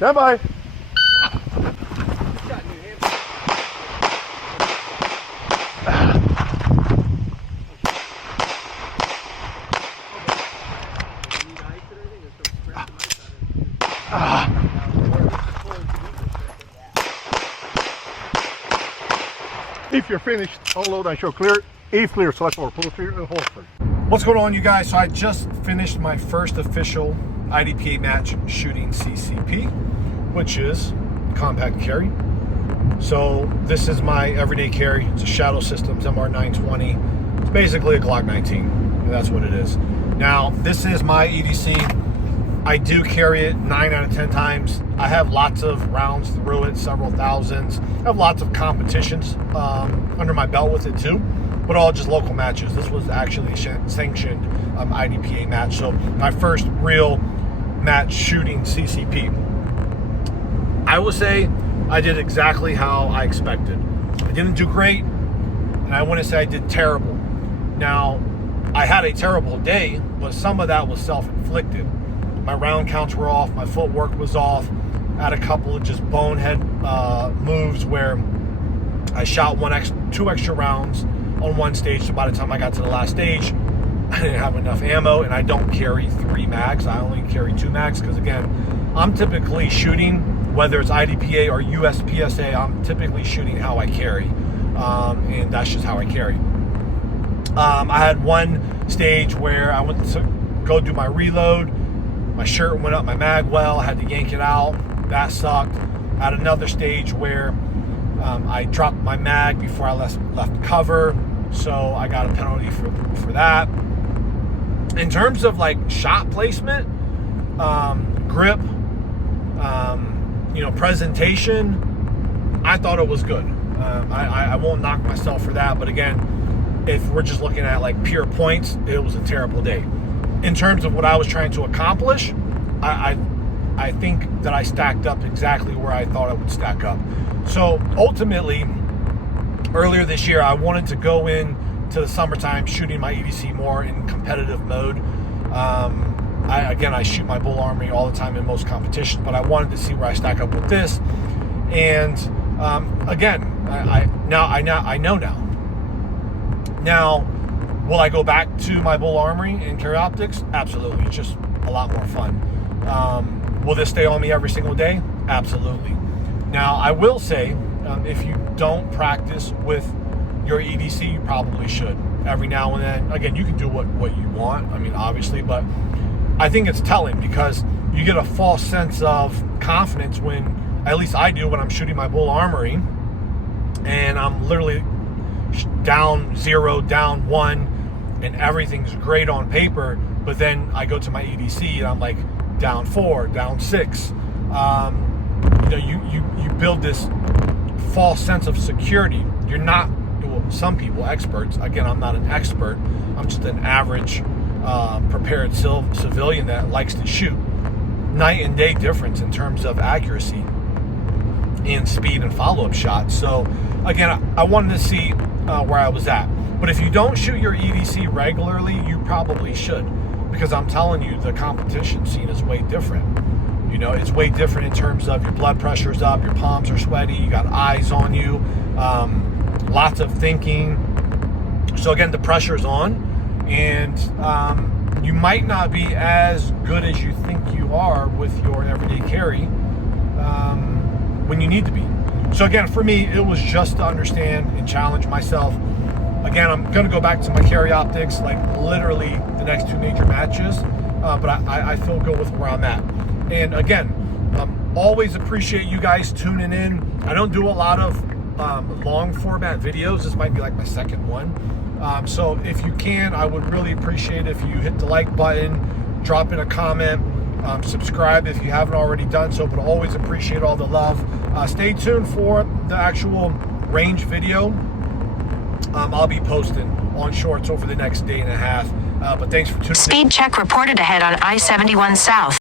Stand by. If you're finished, unload and show clear. If clear, select or pull clear and hold clear. What's going on, you guys? So I just finished my first official IDPA match shooting CCP, which is compact carry. So this is my everyday carry. It's a Shadow Systems MR920. It's basically a Glock 19. And that's what it is. Now, this is my EDC. I do carry it 9 out of 10 times. I have lots of rounds through it, several thousands. I have lots of competitions under my belt with it too, but all just local matches. This was actually a sanctioned IDPA match. So my first real match shooting CCP. I will say I did exactly how I expected. I didn't do great, and I want to say I did terrible. Now, I had a terrible day, but some of that was self-inflicted. My round counts were off, my footwork was off. I had a couple of just bonehead moves where I shot two extra rounds on one stage. So by the time I got to the last stage, I didn't have enough ammo, and I don't carry 3 mags. I only carry 2 mags because, again, I'm typically shooting, whether it's IDPA or USPSA, I'm typically shooting how I carry, and that's just how I carry. I had one stage where I went to go do my reload. My shirt went up my mag well, I had to yank it out. That sucked. I had another stage where I dropped my mag before I left cover, so I got a penalty for that. In terms of like shot placement, grip, presentation, I thought it was good. I won't knock myself for that, but again, if we're just looking at like pure points, it was a terrible day. In terms of what I was trying to accomplish, I think that I stacked up exactly where I thought I would stack up. So ultimately, earlier this year, I wanted to go in to the summertime shooting my EDC more in competitive mode. I shoot my bull armory all the time in most competitions, but I wanted to see where I stack up with this. And I know now. Now, will I go back to my bull armory and carry optics? Absolutely. It's just a lot more fun. Will this stay on me every single day? Absolutely. Now, I will say, if you don't practice with your EDC, you probably should. Every now and then. Again, you can do what you want, obviously, but I think it's telling because you get a false sense of confidence when, at least I do, when I'm shooting my bull armory and I'm literally down 0, down 1, and everything's great on paper, but then I go to my EDC and I'm like down 4, down 6. You build this false sense of security. You're not, well, some people, experts, again, I'm not an expert, I'm just an average prepared civilian that likes to shoot. Night and day difference in terms of accuracy and speed and follow-up shots. So again, I wanted to see where I was at. But if you don't shoot your EDC regularly, you probably should, because I'm telling you, the competition scene is way different. It's way different in terms of your blood pressure's up, your palms are sweaty, you got eyes on you, lots of thinking. So again, the pressure's on, and you might not be as good as you think you are with your everyday carry when you need to be. So again, for me, it was just to understand and challenge myself. Again, I'm going to go back to my carry optics, like literally the next 2 major matches, but I feel good with where I'm at. And again, always appreciate you guys tuning in. I don't do a lot of long format videos. This might be like my second one. So if you can, I would really appreciate if you hit the like button, drop in a comment, subscribe if you haven't already done so, but always appreciate all the love. Stay tuned for the actual range video. I'll be posting on shorts over the next day and a half. But thanks for tuning in. Speed check reported ahead on I-71 South.